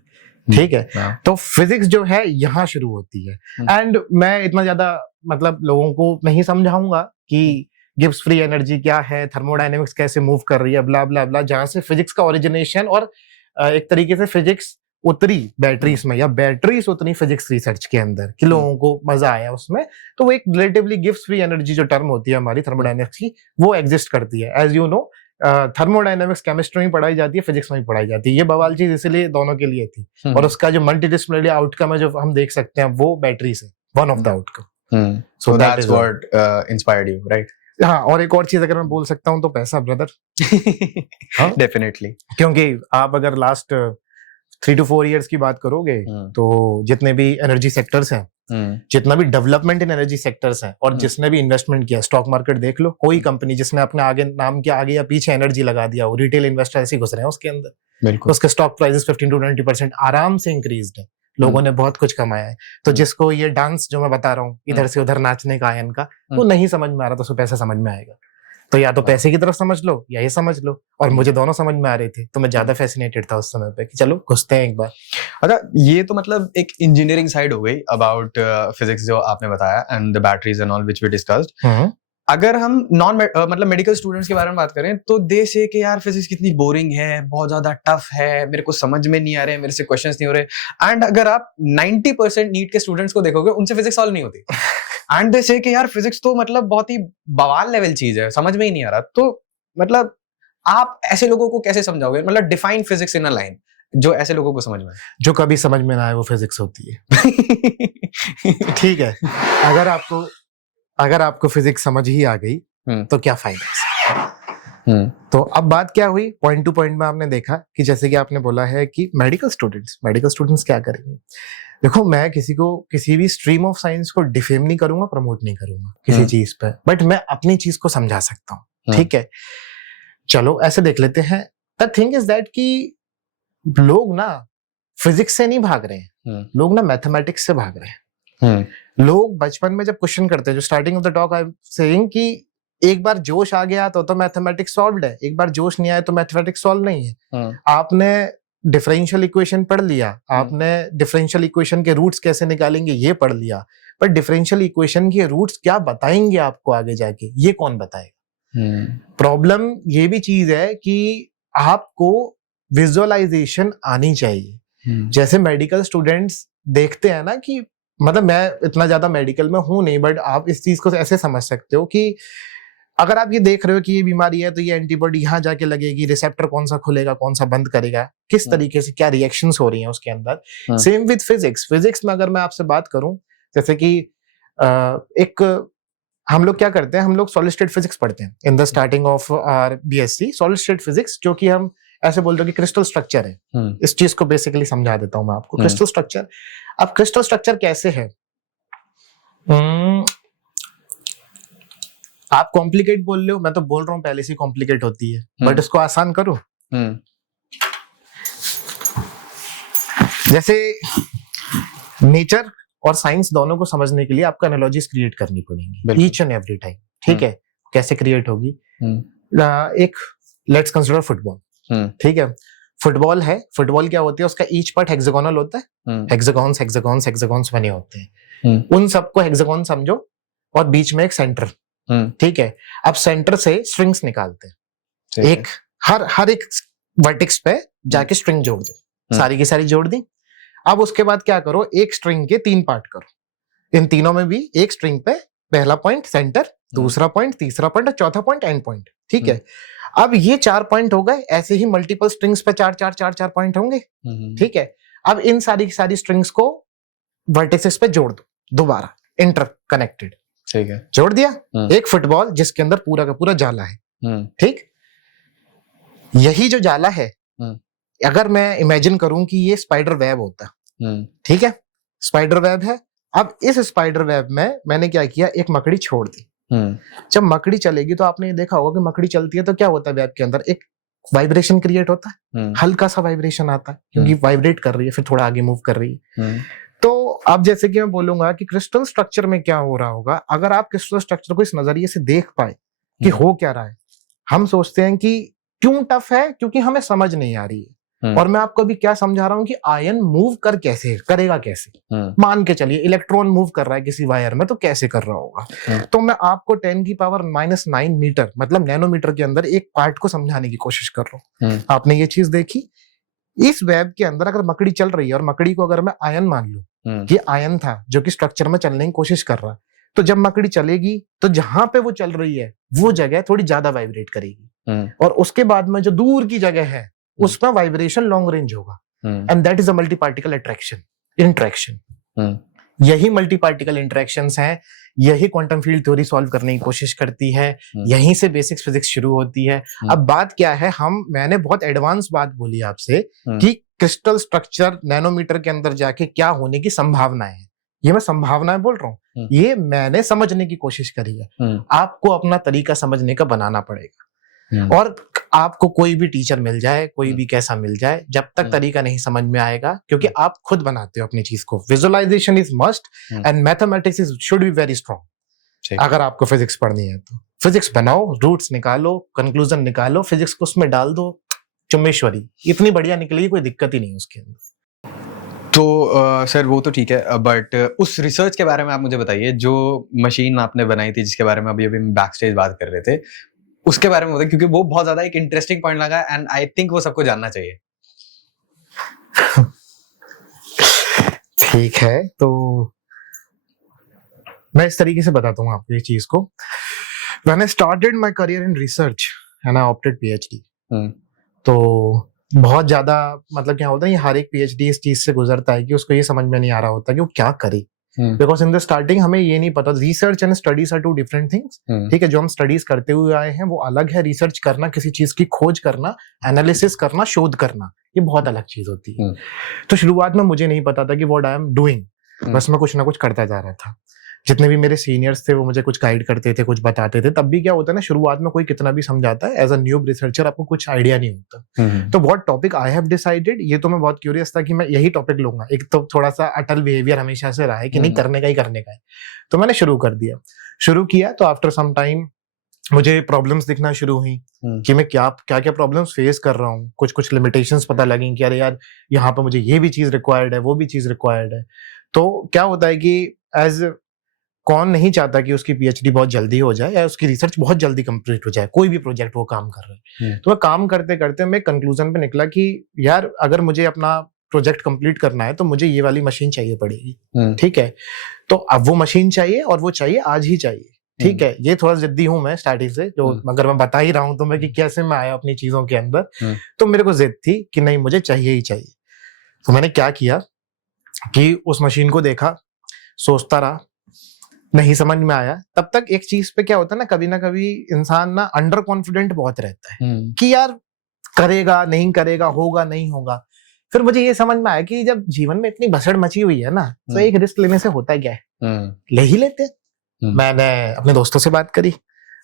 ठीक है। तो फिजिक्स जो है यहाँ शुरू होती है। एंड मैं इतना ज्यादा मतलब लोगों को नहीं समझाऊंगा कि गिब्स फ्री एनर्जी क्या है, थर्मोडायनेमिक्स कैसे मूव कर रही है, ब्ला ब्ला ब्ला, जहां से फिजिक्स का ओरिजिनेशन और एक तरीके से फिजिक्स उतरी बैटरीज में, या बैटरीज उतरी फिजिक्स रिसर्च के अंदर कि लोगों को मजा आया उसमें। तो वो एक रिलेटिवली गिब्स फ्री एनर्जी जो टर्म होती है हमारी थर्मोडायनेमिक्स की, वो एग्जिस्ट करती है। As you know, thermodynamics chemistry में पढ़ाई जाती है, फिजिक्स में भी पढ़ाई जाती है। ये बवाल चीज इसलिए दोनों के लिए थी। और उसका जो मल्टीडिसिप्लिनरी आउटकम है जो हम देख सकते हैं, वो बैटरी से one of the outcome. So that's what inspired you, right? हाँ, और एक और चीज अगर मैं बोल सकता हूँ तो पैसा, ब्रदर। डेफिनेटली, क्योंकि आप अगर लास्ट 3 to 4 years की बात करोगे तो जितने भी एनर्जी सेक्टर्स हैं, जितना भी डेवलपमेंट इन एनर्जी सेक्टर्स हैं, और जिसने भी इन्वेस्टमेंट किया, स्टॉक मार्केट देख लो, कोई कंपनी जिसने अपने आगे नाम के आगे या पीछे एनर्जी लगा दिया हो, रिटेल इन्वेस्टर ऐसे घुस रहे हैं उसके अंदर। उसके स्टॉक प्राइसेस 15 to 20% आराम से इंक्रीज्ड है। लोगों ने बहुत कुछ कमाया है। तो जिसको ये डांस जो मैं बता रहा हूँ, इधर से उधर नाचने का, आयन का, वो नहीं समझ में आ रहा, तो उसको पैसा समझ में आएगा। तो या तो पैसे की तरफ समझ लो या ये समझ लो, और मुझे दोनों समझ में आ रहे थे, तो मैं ज्यादा फैसिनेटेड था उस समय पे कि चलो घुसते हैं एक बार। अच्छा, ये तो मतलब एक इंजीनियरिंग साइड हो गई अबाउट फिजिक्स जो आपने बताया, and the batteries and all which we discussed. अगर हम नॉन मतलब मेडिकल स्टूडेंट्स के बारे में बात करें, तो दे से कि यार फिजिक्स कितनी बोरिंग है, बहुत ज्यादा टफ है, मेरे को समझ में नहीं आ रहे, मेरे से क्वेश्चंस नहीं हो रहे। एंड अगर आप 90% नीट के स्टूडेंट्स को देखोगे, उनसे फिजिक्स सॉल्व नहीं होती। एंड दे से कि यार फिजिक्स तो मतलब बहुत ही बवाल लेवल चीज है, समझ में ही नहीं आ रहा। तो मतलब आप ऐसे लोगों को कैसे समझाओगे? मतलब define physics in a line जो ऐसे लोगों को समझ में आए। जो कभी समझ में ना आए वो फिजिक्स होती है। ठीक है, अगर आपको फिजिक्स समझ ही आ गई तो क्या फायदा है। तो अब बात क्या हुई, पॉइंट टू पॉइंट में आपने देखा कि जैसे कि आपने बोला है कि मेडिकल स्टूडेंट्स क्या करेंगे। देखो, मैं किसी को किसी भी स्ट्रीम ऑफ साइंस को डिफेम नहीं करूंगा, प्रमोट नहीं करूंगा किसी चीज पे, बट मैं अपनी चीज को समझा सकता हूँ। ठीक है, चलो ऐसे देख लेते हैं। द थिंग इज दैट कि लोग ना फिजिक्स से नहीं भाग रहे हैं, लोग ना मैथमेटिक्स से भाग रहे हैं। लोग बचपन में जब क्वेश्चन करते हैं, जो starting of the talk I am saying कि एक बार जोश आ गया तो मैथमेटिक्स सॉल्व्ड है, एक बार जोश नहीं आया तो मैथमेटिक्स सॉल्व नहीं है। आपने डिफरेंशियल इक्वेशन पढ़ लिया, आपने डिफरेंशियल इक्वेशन के रूट्स कैसे निकालेंगे ये पढ़ लिया, पर डिफरेंशियल इक्वेशन के रूट्स क्या बताएंगे आपको आगे जाके, ये कौन बताएगा। प्रॉब्लम ये भी चीज है कि आपको विजुअलाइजेशन आनी चाहिए। जैसे मेडिकल स्टूडेंट्स देखते हैं ना कि मतलब मैं इतना ज्यादा मेडिकल में हूं नहीं, बट आप इस चीज को ऐसे समझ सकते हो कि अगर आप ये देख रहे हो कि ये बीमारी है तो ये एंटीबॉडी यहाँ जाके लगेगी, रिसेप्टर कौन सा खुलेगा कौन सा बंद करेगा, किस तरीके से क्या रिएक्शंस हो रही हैं उसके अंदर। Same with physics. फिजिक्स में अगर मैं आपसे बात करूं, जैसे कि एक हम लोग क्या करते हैं, हम लोग सॉलिड स्टेट फिजिक्स पढ़ते हैं in the starting of our BSc. Solid state physics जो कि हम ऐसे बोलते हैं कि क्रिस्टल स्ट्रक्चर है। इस चीज को बेसिकली समझा देता हूं मैं आपको। क्रिस्टल स्ट्रक्चर, अब क्रिस्टल स्ट्रक्चर कैसे है, आप कॉम्प्लिकेट बोल रहे हो, मैं तो बोल रहा हूँ पहले से कॉम्प्लिकेट होती है, बट इसको आसान करो। जैसे नेचर और साइंस दोनों को समझने के लिए आपको एनालॉजीज क्रिएट करनी पड़ेंगी ईच एंड एवरी टाइम, ठीक है। कैसे क्रिएट होगी? एक लेट्स कंसीडर फुटबॉल, ठीक है। फुटबॉल है, फुटबॉल क्या होती है, उसका ईच पार्ट हेक्सागोनल होता है, हेक्सागॉन्स हेक्सागॉन्स हेक्सागॉन्स बने होते हैं। उन सबको हेक्सागॉन समझो और बीच में एक सेंटर, ठीक है। अब सेंटर से स्ट्रिंग्स निकालते हैं, एक हर एक वर्टेक्स पे जाके स्ट्रिंग जोड़ दो, सारी की सारी जोड़ दी। अब उसके बाद क्या करो, एक स्ट्रिंग के 3 पार्ट करो, इन तीनों में भी एक स्ट्रिंग पे पहला पॉइंट सेंटर, दूसरा पॉइंट, तीसरा पॉइंट और चौथा पॉइंट एंड पॉइंट, ठीक है। अब ये 4 पॉइंट हो गए, ऐसे ही मल्टीपल स्ट्रिंग्स पे 4 पॉइंट होंगे, ठीक है। अब इन सारी की सारी स्ट्रिंग्स को वर्टिसेस पे जोड़ दो दोबारा, इंटर कनेक्टेड, ठीक है, जोड़ दिया। एक फुटबॉल जिसके अंदर पूरा का पूरा जाला है, ठीक। यही जो जाला है, अगर मैं इमेजिन करूं कि ये स्पाइडर वेब होता, ठीक है, स्पाइडर वेब है। अब इस स्पाइडर वेब में मैंने क्या किया, एक मकड़ी छोड़ दी। जब मकड़ी चलेगी तो आपने ये देखा होगा कि मकड़ी चलती है तो क्या होता है, वेब के अंदर एक वाइब्रेशन क्रिएट होता है, हल्का सा वाइब्रेशन आता है क्योंकि वाइब्रेट कर रही है, फिर थोड़ा आगे मूव कर रही है। तो अब जैसे कि मैं बोलूंगा कि क्रिस्टल स्ट्रक्चर में क्या हो रहा होगा, अगर आप क्रिस्टल स्ट्रक्चर को इस नजरिए से देख पाए कि हो क्या रहा है। हम सोचते हैं कि क्यों टफ है, क्योंकि हमें समझ नहीं आ रही है। और मैं आपको अभी क्या समझा रहा हूं कि आयन मूव करेगा कैसे। मान के चलिए इलेक्ट्रॉन मूव कर रहा है किसी वायर में, तो कैसे कर रहा होगा। तो मैं आपको 10⁻⁹ मीटर मतलब नैनोमीटर के अंदर एक पार्ट को समझाने की कोशिश कर रहा हूँ। आपने ये चीज देखी, इस वेब के अंदर अगर मकड़ी चल रही है और मकड़ी को अगर मैं आयन मान लूं कि आयन था जो कि स्ट्रक्चर में चलने की कोशिश कर रहा है, तो जब मकड़ी चलेगी तो जहां पे वो चल रही है वो जगह थोड़ी ज्यादा वाइब्रेट करेगी, और उसके बाद में जो दूर की जगह है उसमें वाइब्रेशन लॉन्ग रेंज होगा। And that is a multi particle interaction. यही मल्टी पार्टिकल इंटरेक्शंस हैं, यही क्वांटम फील्ड थ्योरी सॉल्व करने की कोशिश करती है, यहीं से बेसिक्स फिजिक्स शुरू होती है। अब बात क्या है, मैंने बहुत एडवांस बात बोली आपसे कि क्रिस्टल स्ट्रक्चर नैनोमीटर के अंदर जाके क्या होने की संभावनाएं है। ये मैं संभावनाएं बोल रहा हूँ, ये मैंने समझने की कोशिश करी है। आपको अपना तरीका समझने का बनाना पड़ेगा। और आपको कोई भी टीचर मिल जाए, कोई भी कैसा मिल जाए, जब तक तरीका नहीं समझ में आएगा, क्योंकि आप खुद बनाते हो अपनी चीज को। Visualisation is must and mathematics is should be very strong. अगर आपको फिजिक्स पढ़नी है तो फिजिक्स बनाओ, रूट्स निकालो, कंक्लूजन निकालो, फिजिक्स को उसमें डाल दो, चुम्मेश्वरी इतनी बढ़िया निकलेगी, कोई दिक्कत ही नहीं उसके अंदर। तो सर वो तो ठीक है, बट उस रिसर्च के बारे में आप मुझे बताइए, जो मशीन आपने बनाई थी जिसके बारे में अभी बैक स्टेज बात कर रहे थे, उसके बारे में बताइए, क्योंकि वो बहुत ज्यादा एक इंटरेस्टिंग पॉइंट लगा एंड आई थिंक वो सबको जानना चाहिए। ठीक है, तो मैं इस तरीके से बताता हूँ आपको ये चीज को। When I started my career in research and I opted PhD, तो बहुत ज्यादा मतलब क्या होता है, ये हर एक PhD इस चीज से गुजरता है कि उसको ये समझ में नहीं आ रहा होता कि वो क्या करे। बिकॉज इन द स्टार्टिंग हमें ये नहीं पता, research and studies are 2 different things, ठीक है। जो हम स्टडीज करते हुए आए हैं वो अलग है, रिसर्च करना, किसी चीज की खोज करना, एनालिसिस करना, शोध करना, ये बहुत अलग चीज होती है। तो शुरुआत में मुझे नहीं पता था कि व्हाट आई एम डूइंग, बस मैं कुछ ना कुछ करता जा रहा था। जितने भी मेरे सीनियर्स थे वो मुझे कुछ गाइड करते थे, कुछ बताते थे। तब भी क्या होता है ना, शुरुआत में कोई कितना भी समझाता है, एज अ न्यूब रिसर्चर आपको कुछ आइडिया नहीं होता। तो what topic I have decided, ये तो मैं बहुत क्यूरियस था कि मैं यही टॉपिक लूंगा। एक तो थोड़ा सा अटल बिहेवियर हमेशा से रहा है कि नहीं, करने का है। तो मैंने शुरू किया। तो आफ्टर सम टाइम मुझे प्रॉब्लम्स दिखना शुरू हुई कि मैं क्या प्रॉब्लम्स फेस कर रहा हूँ। कुछ लिमिटेशंस पता लगी कि अरे यार, यहाँ पर मुझे ये भी चीज रिक्वायर्ड है, वो भी चीज रिक्वायर्ड है। तो क्या होता है कि एज कौन नहीं चाहता कि उसकी पीएचडी बहुत जल्दी हो जाए या उसकी रिसर्च बहुत जल्दी कंप्लीट हो जाए, कोई भी प्रोजेक्ट वो काम कर रहे हैं। तो मैं काम करते करते मैं कंक्लूजन पे निकला कि यार, अगर मुझे अपना प्रोजेक्ट कंप्लीट करना है तो मुझे ये वाली मशीन चाहिए पड़ेगी, ठीक है। तो अब वो मशीन चाहिए और वो चाहिए आज ही चाहिए, ठीक है। ये थोड़ा जिद्दी हूं मैं स्टार्टिंग से, जो अगर मैं बता ही रहा हूं तो मैं कि कैसे मैं आया अपनी चीजों के अंदर, तो मेरे को जिद थी कि नहीं मुझे चाहिए ही चाहिए। तो मैंने क्या किया कि उस मशीन को देखा, सोचता रहा, नहीं समझ में आया। तब तक एक चीज पे क्या होता है ना कभी इंसान ना अंडर कॉन्फिडेंट बहुत रहता है कि यार करेगा नहीं करेगा, होगा नहीं होगा। फिर मुझे ये समझ में आया कि जब जीवन में इतनी भसड़ मची हुई है ना, तो एक रिस्क लेने से होता क्या है, ले ही लेते। मैंने अपने दोस्तों से बात करी,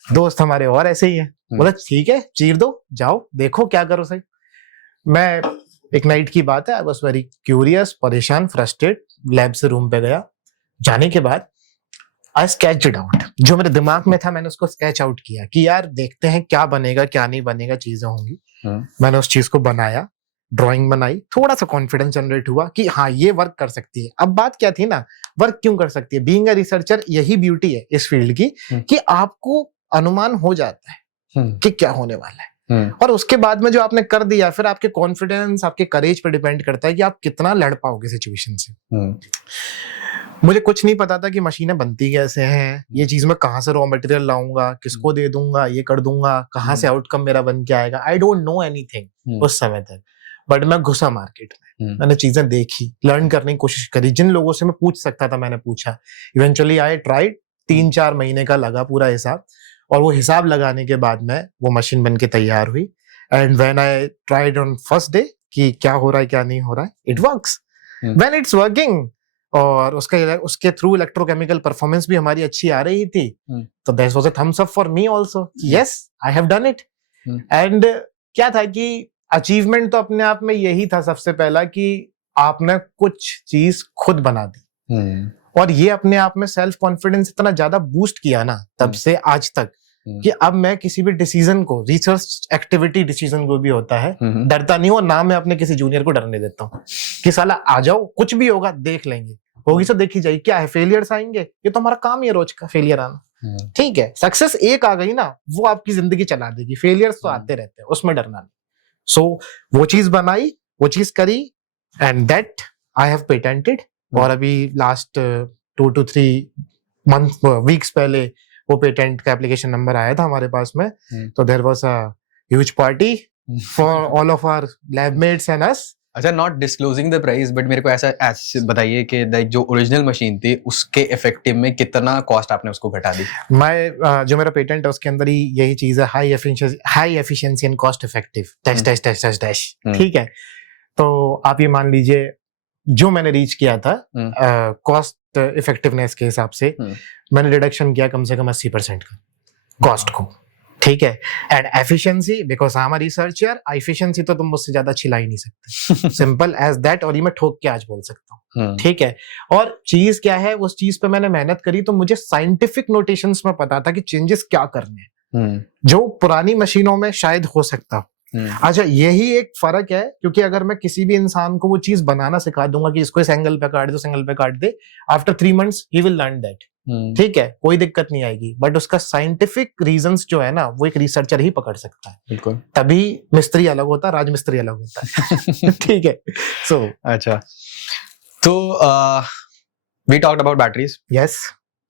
दोस्त हमारे और ऐसे ही हैं, बोला ठीक है चीर दो, जाओ देखो क्या करो सही। मैं एक नाइट की बात है, आई वाज वेरी क्यूरियस, परेशान, फ्रस्ट्रेट, लैब से रूम पे गया। जाने के बाद आई स्केच्ड इट आउट, जो मेरे दिमाग में था मैंने उसको स्केच आउट किया कि यार देखते हैं क्या बनेगा क्या नहीं बनेगा, चीजें होंगी। मैंने उस चीज को बनाया, ड्राइंग बनाई, थोड़ा सा कॉन्फिडेंस जनरेट हुआ कि हाँ ये वर्क कर सकती है। अब बात क्या थी ना, वर्क क्यों कर सकती है, बीइंग अ रिसर्चर यही ब्यूटी है इस फील्ड की कि आपको अनुमान हो जाता है कि क्या होने वाला है, और उसके बाद में जो आपने कर दिया फिर आपके कॉन्फिडेंस आपके करेज पर डिपेंड करता है कि आप कितना लड़ पाओगे सिचुएशन से। मुझे कुछ नहीं पता था कि मशीनें बनती कैसे हैं, ये चीज मैं कहाँ से रॉ मटेरियल लाऊंगा, किसको दे दूंगा, ये कर दूंगा, कहाँ से आउटकम मेरा बन के आएगा। आई डोंट नो एनीथिंग उस समय तक, बट मैं घुसा मार्केट में, मैंने चीजें देखी, लर्न करने की कोशिश करी, जिन लोगों से मैं पूछ सकता था मैंने पूछा। इवेंचुअली आई ट्राइड, 3-4 महीने का लगा पूरा हिसाब, और वो हिसाब लगाने के बाद में वो मशीन बन के तैयार हुई। And when I tried on first day कि क्या हो रहा है क्या नहीं हो रहा है, it works. When it's working और उसके थ्रू इलेक्ट्रोकेमिकल परफॉर्मेंस भी हमारी अच्छी आ रही थी, तो that was a thumbs up for me also, yes I have done it. And क्या था कि अचीवमेंट तो अपने आप में यही था सबसे पहला कि आपने कुछ चीज खुद बना दी, और ये अपने आप में सेल्फ कॉन्फिडेंस इतना ज्यादा बूस्ट किया ना तब से आज तक कि अब मैं किसी भी डिसीजन को, रिसर्च एक्टिविटी डिसीजन को भी होता है, डरता नहीं हूं, ना मैं अपने किसी जूनियर को डरने देता हूँ कि साला आ जाओ कुछ भी होगा देख लेंगे, होगी तो देखी जाएगी, क्या है फेलियर्स आएंगे, ये तो हमारा काम ही है रोज का फेलियर आना, ठीक है। सक्सेस एक आ गई ना वो आपकी जिंदगी चला देगी, फेलियर्स तो आते रहते हैं, उसमें डरना नहीं। सो वो चीज बनाई, वो चीज करी, and that I have patented. और अभी लास्ट 2 to 3 वीक्स पहले वो पेटेंट का एप्लीकेशन नंबर आया था हमारे पास में, तो there was a huge party for all of our labmates and us. अच्छा, not disclosing the price, but मेरे को ऐसा बताइए कि जो ओरिजिनल मशीन थी उसके इफेक्टिव में कितना कॉस्ट आपने उसको घटा दी? मैं जो मेरा पेटेंट है उसके अंदर ही यही चीज है, high efficiency and cost effective dash, ठीक है। तो आप ये मान लीजिए जो मैंने रीच किया था कॉस्ट इफेक्टिवनेस के हिसाब से, मैंने रिडक्शन किया कम से कम 80% का कॉस्ट को, ठीक है। And efficiency, because I am a researcher, efficiency तो तुम मुझसे ज्यादा छिला ही नहीं सकते, सिंपल एज दैट, और ये मैं ठोक के आज बोल सकता हूँ, ठीक है। और चीज क्या है, उस चीज पे मैंने मेहनत करी तो मुझे साइंटिफिक नोटेशंस में पता था कि चेंजेस क्या करने हैं, जो पुरानी मशीनों में शायद हो सकता हो। अच्छा, यही एक फर्क है, क्योंकि अगर मैं किसी भी इंसान को वो चीज बनाना सिखा दूंगा कि इसको इस एंगल पे काट दो, इस एंगल पे काट दे, after 3 months he will learn that, ठीक है, कोई दिक्कत नहीं आएगी। बट उसका साइंटिफिक रीजंस जो है ना वो एक रिसर्चर ही पकड़ सकता है, बिल्कुल। तभी मिस्त्री अलग होता है, राजमिस्त्री अलग होता है ठीक है। सो अच्छा, तो we talked about batteries, yes.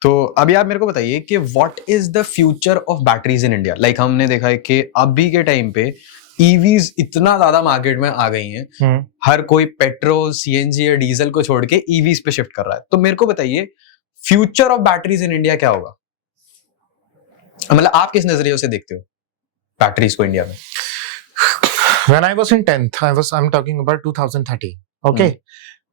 तो अभी आप मेरे को बताइए कि what is the future of batteries in India. Like हमने देखा है कि अभी के टाइम पे ईवीज इतना ज्यादा मार्केट में आ गई हैं, हर कोई पेट्रोल, सीएनजी या डीजल को छोड़ के ईवीज पे शिफ्ट कर रहा है। तो मेरे को बताइए future of batteries in India क्या होगा, मतलब आप किस नजरिए से देखते हो बैटरीज को इंडिया में? When I was in 10th, I'm talking about 2013, okay?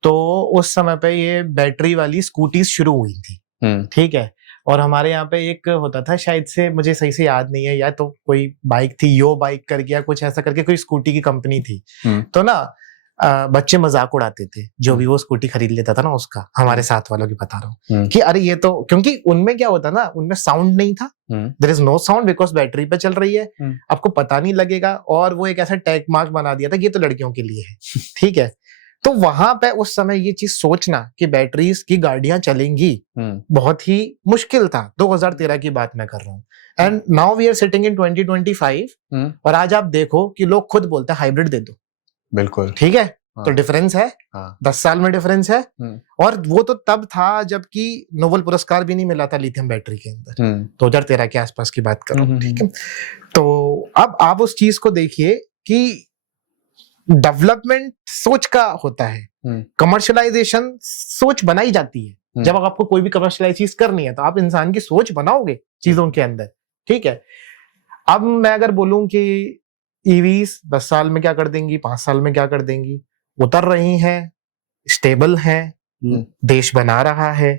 तो उस समय पे ये बैटरी वाली स्कूटीज शुरू हुई थी, ठीक है। और हमारे यहाँ पे एक होता था, शायद से मुझे सही से याद नहीं है, या तो कोई बाइक थी, यो बाइक करके या कुछ ऐसा करके कोई स्कूटी की कंपनी थी, तो ना बच्चे मजाक उड़ाते थे जो भी वो स्कूटी खरीद लेता था ना उसका, हमारे साथ वालों की बता रहा हूँ कि अरे ये तो, क्योंकि उनमें क्या होता ना, उनमें साउंड नहीं था, there is no sound because battery पे चल रही है, आपको पता नहीं लगेगा, और वो एक ऐसा टैग मार्क बना दिया था कि ये तो लड़कियों के लिए है, ठीक है। तो वहां पे उस समय ये चीज सोचना कि बैटरीज की गाड़ियां चलेंगी बहुत ही मुश्किल था। 2013 की बात मैं कर रहा हूँ, and now we are sitting in 2025, और आज आप देखो कि लोग खुद बोलते हैं हाइब्रिड दे दो, बिल्कुल, ठीक है, तो डिफरेंस है, हाँ। 10 साल में डिफरेंस है। और वो तो तब था जबकि नोबेल पुरस्कार भी नहीं मिला था लिथियम बैटरी के अंदर, 2013 के आसपास की बात कर रहा हूँ, ठीक है। तो अब आप उस चीज को देखिए कि डेवलपमेंट सोच का होता है, कमर्शियलाइजेशन सोच बनाई जाती है। जब आपको कोई भी कमर्शियलाइज चीज करनी है तो आप इंसान की सोच बनाओगे चीजों के अंदर, ठीक है। अब मैं अगर बोलूं कि ईवीज 10 साल में क्या कर देंगी, 5 साल में क्या कर देंगी, उतर रही हैं, स्टेबल हैं, देश बना रहा है,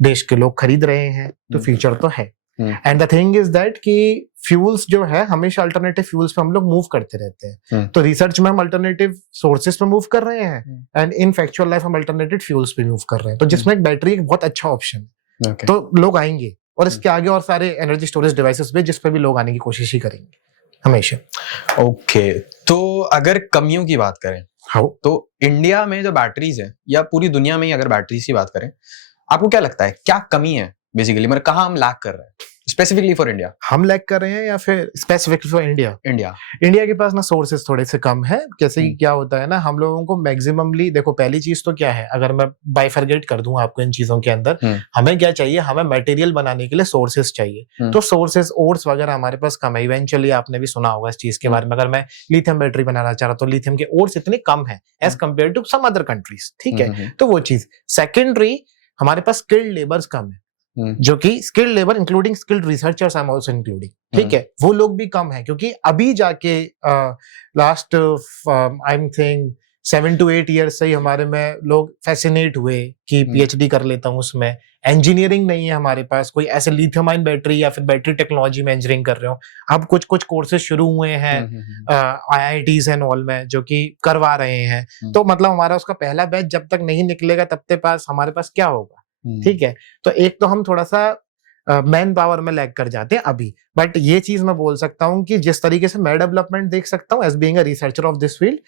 देश के लोग खरीद रहे हैं, तो फ्यूचर तो है। And the thing is that कि फ्यूल्स जो है हमेशा अल्टरनेटिव फ्यूल्स पे हम लोग मूव करते रहते हैं। तो रिसर्च में हम अल्टरनेटिव सोर्सेज पे मूव कर रहे हैं एंड इन फैक्चुअल लाइफ हम अल्टरनेटिव फ्यूल्स पे मूव कर रहे हैं। तो जिसमें एक बैटरी एक बहुत अच्छा ऑप्शन है। तो लोग आएंगे और इसके आगे और सारे एनर्जी स्टोरेज डिवाइसेस पे जिस पे भी लोग आने की कोशिश ही करेंगे हमेशा। ओके, तो अगर कमियों की बात करें, हाँ, तो इंडिया में जो बैटरीज है या पूरी दुनिया में ही अगर बैटरीज की बात करें, आपको क्या लगता है क्या कमी है बेसिकली, मतलब कहाँ हम लैक कर रहे हैं स्पेसिफिकली फॉर इंडिया? हम लैक कर रहे हैं या फिर स्पेसिफिकली फॉर इंडिया? इंडिया के पास ना सोर्सेज थोड़े से कम है। जैसे कि क्या होता है ना, हम लोगों को मैक्सिममली देखो, पहली चीज तो क्या है, अगर मैं बाइफरगेट कर दूं आपको इन चीजों के अंदर, हमें क्या चाहिए, हमें मटेरियल बनाने के लिए सोर्सेज चाहिए। तो सोर्सेज ओर्स वगैरह हमारे पास कम है। इवेंचुअली आपने भी सुना होगा इस चीज के बारे में, अगर मैं लिथियम बैटरी बनाना चाह रहा तो लिथियम के ओर्स इतने कम है as compared to some other countries, ठीक है। तो वो चीज। सेकेंडरी, हमारे पास स्किल्ड लेबर्स कम है, जो कि skilled labour including skilled researchers I am also including, ठीक है, वो लोग भी कम है। क्योंकि अभी जाके last I am think 7 to 8 years से ही हमारे में लोग फैसिनेट हुए कि पीएचडी कर लेता हूँ उसमें। इंजीनियरिंग नहीं है हमारे पास कोई ऐसे लिथियम आयन बैटरी या फिर बैटरी टेक्नोलॉजी में इंजीनियरिंग कर रहे हो। अब कुछ कोर्सेज शुरू हुए हैं IITs एंड ऑल में, जो कि करवा रहे हैं। तो मतलब हमारा उसका पहला बैच जब तक नहीं निकलेगा तब तक पास हमारे पास क्या होगा, ठीक है। तो एक तो हम थोड़ा सा मैन पावर में लैग कर जाते हैं अभी। बट ये चीज मैं बोल सकता हूँ कि जिस तरीके से मैं डेवलपमेंट देख सकता हूँ as being a researcher of this field,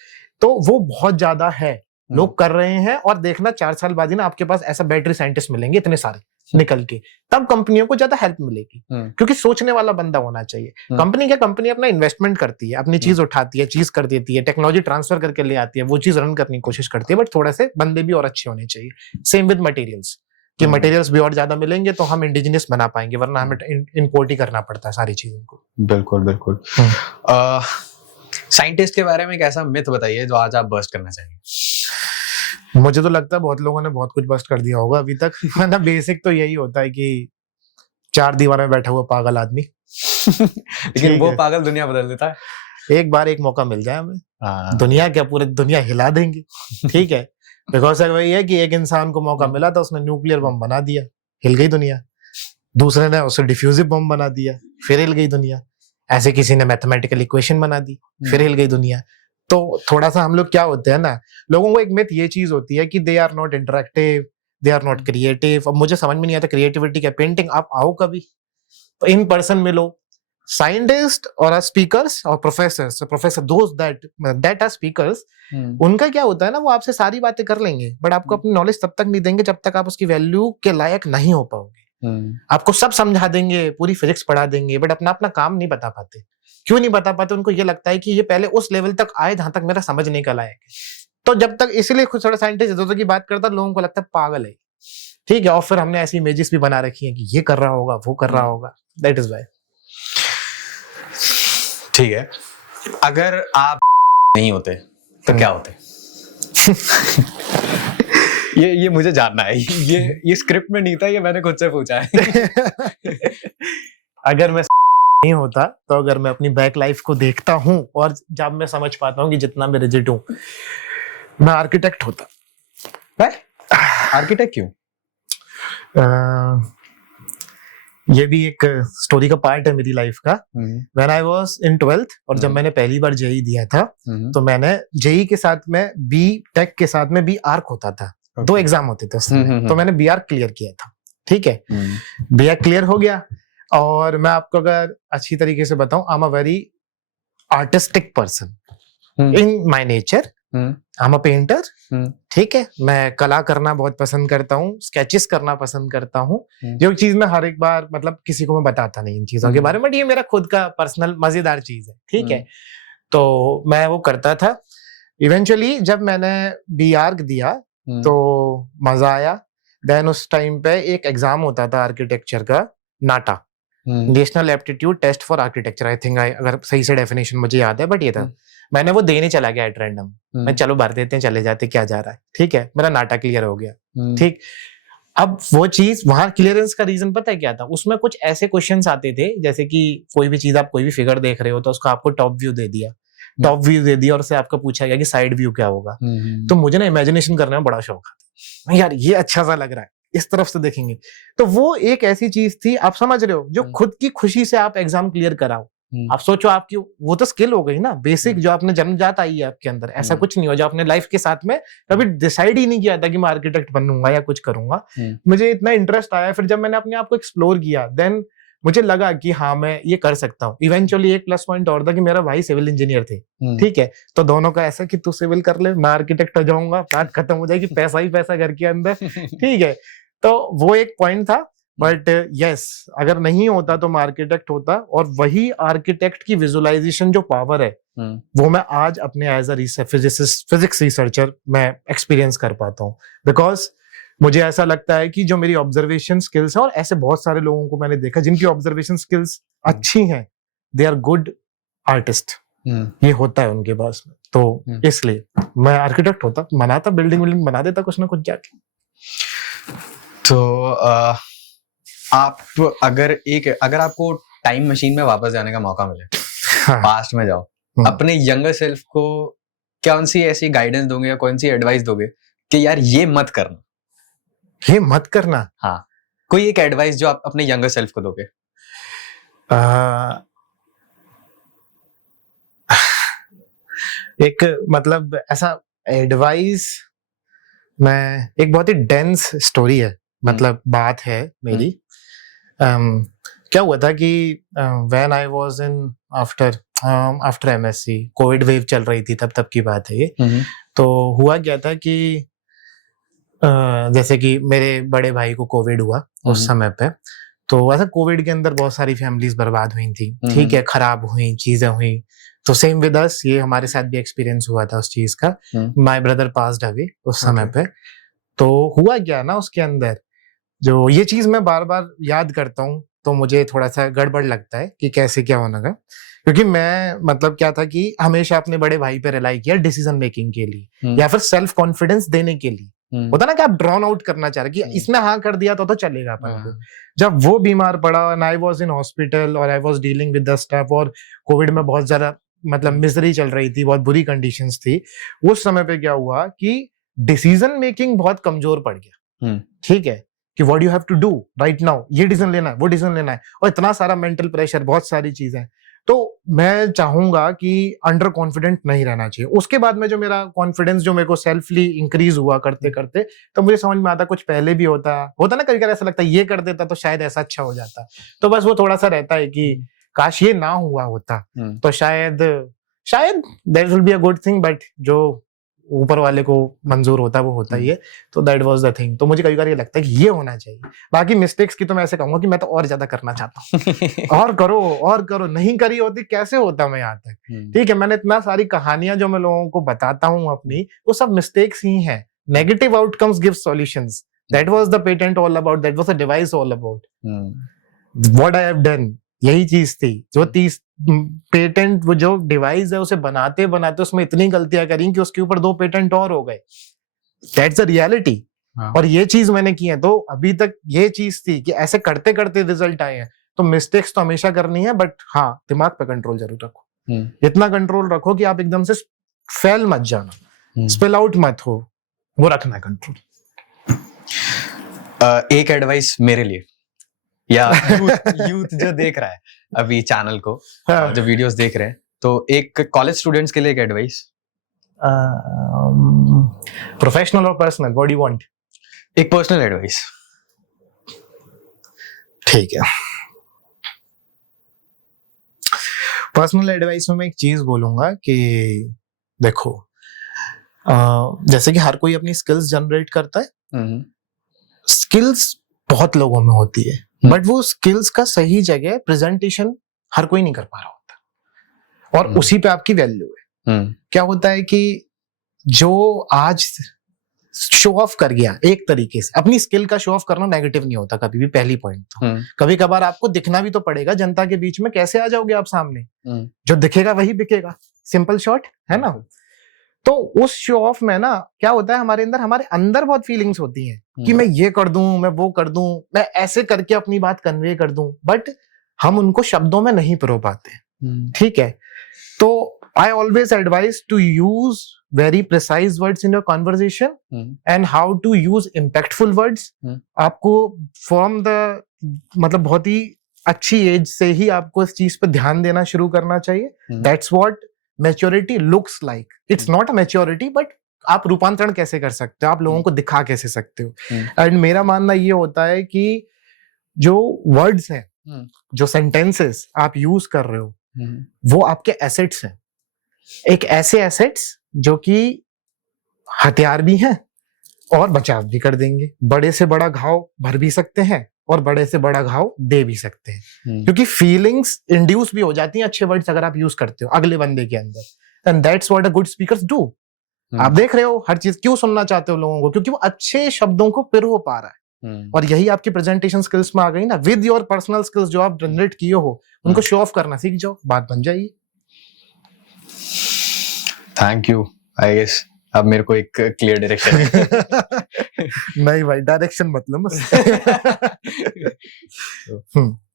तो वो बहुत ज्यादा है, लोग कर रहे हैं। और देखना 4 साल बाद ही ना आपके पास ऐसा बैटरी साइंटिस्ट मिलेंगे इतने सारे निकल के, तब कंपनियों को ज्यादा हेल्प मिलेगी। क्योंकि सोचने वाला बंदा होना चाहिए। कंपनी क्या, कंपनी अपना इन्वेस्टमेंट करती है, अपनी चीज उठाती है, चीज कर देती है, टेक्नोलॉजी ट्रांसफर करके ले आती है, वो चीज रन करने की कोशिश करती है। बट थोड़े से बंदे भी और अच्छे होने चाहिए। सेम विद मटेरियल्स, कि मटेरियल्स भी और ज्यादा मिलेंगे तो हम इंडिजिनियस बना पाएंगे, वरना हमें इंपोर्ट ही करना पड़ता है सारी चीजों को। बिल्कुल बिल्कुल। साइंटिस्ट के बारे में एक ऐसा मिथ बताइए जो आज आप बस्ट करना चाहेंगे। मुझे तो लगता है बहुत लोगों ने बहुत कुछ बस्ट कर दिया होगा अभी तक। ना बेसिक तो यही होता है कि 4 दीवार में बैठा हुआ पागल आदमी लेकिन वो पागल दुनिया बदल देता है। एक बार एक मौका मिल जाए हमें, दुनिया क्या पूरी दुनिया हिला देंगे, ठीक है। बिकॉज वही है कि एक इंसान को मौका मिला था, उसने न्यूक्लियर बम बना दिया, हिल गई दुनिया। दूसरे ने उसे डिफ्यूजिव बम बना दिया, फिर हिल गई दुनिया। ऐसे किसी ने मैथमेटिकल इक्वेशन बना दी, फिर हिल गई दुनिया। तो थोड़ा सा हम लोग क्या होते हैं ना, लोगों को एक मिथ ये चीज होती है कि they are not interactive, they are not creative. अब मुझे समझ में नहीं आता क्रिएटिविटी क्या, पेंटिंग आप आओ कभी तो इन पर्सन मिलो। साइंटिस्ट और स्पीकर्स और प्रोफेसर दोस्त दैट आर स्पीकर्स, उनका क्या होता है ना, वो आपसे सारी बातें कर लेंगे बट आपको अपनी नॉलेज तब तक नहीं देंगे जब तक आप उसकी वैल्यू के लायक नहीं हो पाओगे। आपको सब समझा देंगे, पूरी फिजिक्स पढ़ा देंगे, बट अपना काम नहीं बता पाते। क्यों नहीं बता पाते? उनको ये लगता है कि ये पहले उस लेवल तक आए जहां तक मेरा समझने का लायक है। तो जब तक, इसीलिए खुद थोड़ा साइंटिस्ट इधर की बात करता है, लोगों को लगता है पागल है, ठीक है। और फिर हमने ऐसी इमेजेस भी बना रखी है कि ये कर रहा होगा, वो कर रहा होगा। That is why. ठीक है, अगर आप नहीं होते तो क्या होते? ये मुझे जानना है। ये स्क्रिप्ट में नहीं था, ये मैंने खुद से पूछा है। अगर मैं नहीं होता तो अगर मैं अपनी बैक लाइफ को देखता हूँ और जब मैं समझ पाता हूँ कि जितना मैं रिजिड हूँ, मैं आर्किटेक्ट होता। आर्किटेक्ट क्यों? ये भी एक स्टोरी का पार्ट है मेरी लाइफ का। When I was in 12th, और जब मैंने पहली बार जेई दिया था, तो मैंने जेई के साथ में बी टेक के साथ में बी आर्क होता था। 2 एग्जाम होते थे उसमें, तो मैंने बी आर्क क्लियर किया था, ठीक है। बी आर्क क्लियर हो गया, और मैं आपको अगर अच्छी तरीके से बताऊं, I am a very artistic person in my nature. I am a painter, ठीक है। मैं कला करना बहुत पसंद करता हूँ, स्केचेस करना पसंद करता हूँ। जो चीज मैं हर एक बार, मतलब किसी को मैं बताता नहीं इन चीजों के बारे में, बट ये मेरा खुद का पर्सनल मजेदार चीज है, ठीक है। तो मैं वो करता था। इवेंचुअली जब मैंने बी आर्क दिया तो मजा आया। देन उस टाइम पे एक एग्जाम होता था आर्किटेक्चर का, NATA, national aptitude test for architecture, I think, अगर सही से डेफिनेशन मुझे याद है, बट ये था। मैंने वो देने चला गया एट रैंडम, मैं चलो भर देते हैं, चले जाते, क्या जा रहा है, ठीक है, मेरा नाटा क्लियर हो गया। ठीक, अब वो चीज वहां क्लियरेंस का रीजन पता है क्या था, उसमें कुछ ऐसे क्वेश्चंस आते थे जैसे कि कोई भी चीज, आप कोई भी फिगर देख रहे हो तो उसको आपको टॉप व्यू दे दिया, और उससे आपको पूछा गया कि साइड व्यू क्या होगा। तो मुझे ना इमेजिनेशन करने में बड़ा शौक था, यार ये अच्छा सा लग रहा है, इस तरफ से देखेंगे। तो वो एक ऐसी चीज थी, आप समझ रहे हो, जो खुद की खुशी से आप एग्जाम क्लियर कराओ। आप सोचो, आपकी वो तो स्किल हो गई ना, बेसिक, जो आपने जन्मजात आई है आपके अंदर। ऐसा कुछ नहीं हो जो आपने लाइफ के साथ में कभी डिसाइड ही नहीं किया था कि मैं आर्किटेक्ट बनूंगा या कुछ करूंगा। मुझे इतना इंटरेस्ट आया, फिर जब मैंने अपने आप को एक्सप्लोर किया, देन मुझे लगा कि हाँ मैं ये कर सकता हूँ। इवेंचुअली एक प्लस पॉइंट और था कि मेरा भाई सिविल इंजीनियर थे, ठीक है, तो दोनों का ऐसा कि तू सिविल कर ले, मैं आर्किटेक्ट हो जाऊंगा, बात खत्म हो जाएगी, पैसा ही पैसा घर के अंदर, ठीक है। तो वो एक पॉइंट था, बट यस, अगर नहीं होता तो मैं आर्किटेक्ट होता। और वही आर्किटेक्ट की विजुअलाइजेशन जो पावर है, वो मैं आज अपने एज अ फिजिक्स रिसर्चर मैं एक्सपीरियंस कर पाता हूँ। बिकॉज मुझे ऐसा लगता है कि जो मेरी ऑब्जर्वेशन स्किल्स है, और ऐसे बहुत सारे लोगों को मैंने देखा जिनकी ऑब्जर्वेशन स्किल्स अच्छी हैं, दे आर गुड आर्टिस्ट, ये होता है उनके पास में। तो इसलिए मैं आर्किटेक्ट होता, बनाता, बिल्डिंग बना देता कुछ ना कुछ जाके। तो आप अगर आपको टाइम मशीन में वापस जाने का मौका मिले, पास्ट में जाओ, अपने यंगर सेल्फ को कौन सी ऐसी गाइडेंस दोगे या कौन सी एडवाइस दोगे कि यार ये मत करना, ये मत करना? हाँ, कोई एक एडवाइस जो आप अपने यंगर सेल्फ को दोगे। एक मतलब ऐसा एडवाइस, मैं एक बहुत ही डेंस स्टोरी है, मतलब बात है मेरी। क्या हुआ था कि when I was in after MSc, Covid wave चल रही थी, तब की बात है ये। तो हुआ क्या था कि जैसे कि मेरे बड़े भाई को कोविड हुआ उस समय पे, तो ऐसा कोविड के अंदर बहुत सारी फैमिलीज बर्बाद हुई थी, ठीक है, खराब हुई, चीजें हुई। तो सेम विद अस, ये हमारे साथ भी एक्सपीरियंस हुआ था उस चीज का। माय ब्रदर पास्ड अवे उस समय पे। तो हुआ क्या ना, उसके अंदर जो ये चीज मैं बार बार याद करता हूँ तो मुझे थोड़ा सा गड़बड़ लगता है कि कैसे क्या होना है, क्योंकि मैं मतलब क्या था कि हमेशा अपने बड़े भाई पे रिलाई किया डिसीजन मेकिंग के लिए, या फिर सेल्फ कॉन्फिडेंस देने के लिए। होता ना कि आप ड्रॉन आउट करना चाह रहे कि इसमें हाँ कर दिया तो चलेगा अपन को। जब वो बीमार पड़ा and I was in hospital और I was dealing with the stuff, और कोविड में बहुत ज्यादा मतलब मिजरी चल रही थी, बहुत बुरी कंडीशंस थी, उस समय पे क्या हुआ कि डिसीजन मेकिंग बहुत कमजोर पड़ गया। ठीक है, कि what you have to do right now, ये डिसीजन लेना है, वो डिसीजन लेना है, और इतना सारा मेंटल प्रेशर, बहुत सारी चीजें। तो मैं चाहूंगा कि अंडर कॉन्फिडेंट नहीं रहना चाहिए। उसके बाद में जो मेरा कॉन्फिडेंस जो मेरे को सेल्फली इंक्रीज हुआ करते करते, तो मुझे समझ में आता कुछ पहले भी होता ना, कभी कभी ऐसा लगता है ये कर देता तो शायद ऐसा अच्छा हो जाता। तो बस वो थोड़ा सा रहता है कि काश ये ना हुआ होता, तो शायद that will be a good thing, but जो ऊपर वाले को मंजूर होता है वो होता ही है। तो दैट वाज द थिंग। तो मुझे कभी कभी ये लगता है कि ये होना चाहिए। बाकी मिस्टेक्स की तो मैं ऐसे कहूंगा कि मैं तो और ज्यादा करना चाहता हूँ। और करो, नहीं करी होती कैसे होता मैं यहाँ तक। ठीक है, मैंने इतना सारी कहानियां जो मैं लोगों को बताता हूँ अपनी, वो सब मिस्टेक्स ही हैं। Negative outcomes give solutions. That was the patent all about, that was the device all about. What I have done, यही चीज थी। जो 30 पेटेंट, वो जो डिवाइस है उसे बनाते बनाते उसमें इतनी गलतियां करी कि उसके ऊपर 2 पेटेंट और हो गए। That's the reality. और ये चीज मैंने की है। तो अभी तक ये चीज थी कि ऐसे करते करते रिजल्ट आए हैं। तो मिस्टेक्स तो हमेशा करनी है, बट हाँ, दिमाग पे कंट्रोल जरूर रखो। इतना कंट्रोल रखो कि आप एकदम से फेल मत जाना, स्पिल आउट मत हो, वो रखना है कंट्रोल। एक एडवाइस मेरे लिए या यूथ जो देख रहा है अभी चैनल को, जो वीडियोस देख रहे हैं, तो एक कॉलेज स्टूडेंट्स के लिए एक एडवाइस। प्रोफेशनल और personal, what do you want? एक पर्सनल एडवाइस। ठीक है, पर्सनल एडवाइस में मैं एक चीज बोलूंगा कि देखो, जैसे कि हर कोई अपनी स्किल्स जनरेट करता है, स्किल्स बहुत लोगों में होती है, बट वो स्किल्स का सही जगह प्रेजेंटेशन हर कोई नहीं कर पा रहा होता, और उसी पे आपकी वैल्यू है। क्या होता है कि जो आज शो ऑफ कर गया एक तरीके से, अपनी स्किल का शो ऑफ करना नेगेटिव नहीं होता कभी भी, पहली पॉइंट तो। कभी कभार आपको दिखना भी तो पड़ेगा जनता के बीच में, कैसे आ जाओगे आप सामने, जो दिखेगा वही बिकेगा, सिंपल शॉर्ट है ना। तो उस शो ऑफ में ना क्या होता है, हमारे अंदर बहुत फीलिंग्स होती हैं कि मैं ये कर दूं, मैं वो कर दूं, मैं ऐसे करके अपनी बात कन्वे कर दूं, बट हम उनको शब्दों में नहीं पिरो पाते। ठीक है, तो I always advise to use very precise words in your conversation and how to use impactful words. आपको from the मतलब बहुत ही अच्छी एज से ही आपको इस चीज पे ध्यान देना शुरू करना चाहिए। That's what maturity looks like. It's not a maturity, but आप रूपांतरण कैसे कर सकते हो, आप लोगों को दिखा कैसे सकते हो। एंड मेरा मानना ये होता है कि जो वर्ड्स हैं, जो सेंटेंसेस आप यूज कर रहे हो, वो आपके एसेट्स हैं। एक ऐसे एसेट्स जो कि हथियार भी हैं और बचाव भी कर देंगे। बड़े से बड़ा घाव भर भी सकते हैं और बड़े से बड़ा घाव दे भी सकते हैं, क्योंकि फीलिंग्स इंड्यूस भी हो जाती हैं अच्छे वर्ड्स अगर आप यूज करते हो अगले बंदे के अंदर। And that's what a good speakers do. आप देख रहे हो हर चीज क्यों सुनना चाहते हो लोगों को, क्योंकि वो अच्छे शब्दों को पिरो पा रहा है। और यही आपकी प्रेजेंटेशन स्किल्स में आ गई ना, विद योर पर्सनल स्किल्स जो आप जनरेट किए हो उनको शो ऑफ करना सीख जाओ, बात बन जाएगी। Thank you. आई गेस अब मेरे को एक क्लियर डायरेक्शन नहीं भाई, डायरेक्शन मतलब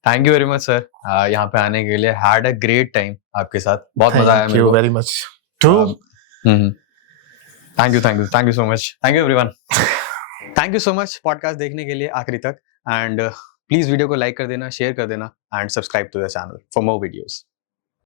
thank you very much sir, यहाँ पे आने के लिए। हैड अ ग्रेट टाइम आपके साथ, बहुत मजा आया मेरे को। Very much too. Thank you so much, thank you everyone. Thank you so much podcast देखने के लिए आखिरी तक, एंड प्लीज वीडियो को लाइक कर देना, शेयर कर देना, and subscribe to the channel for more videos.